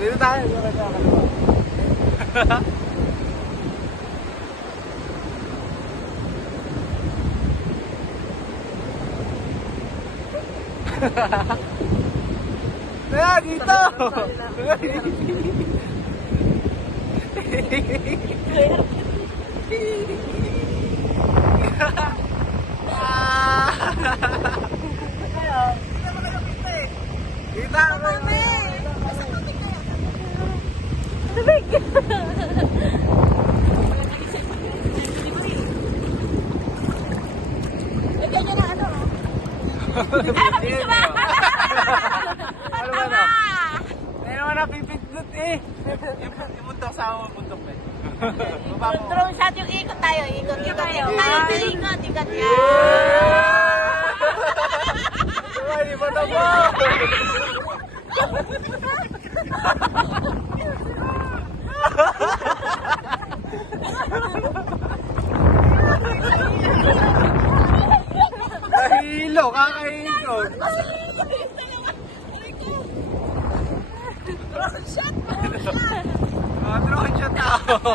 Dito tayo. Kaya dito! Kita ko Tubig! Eh, ganyan na ano? Ano ba na? Hindi naman napipindot eh. Yung muntok sa ako, muntok eh. Drone shot yung ikot tayo. Ikot tayo. Ikot yan. Ay, iba na mo! Kahilo, kakahilot. Drone shot. Drone shot ako.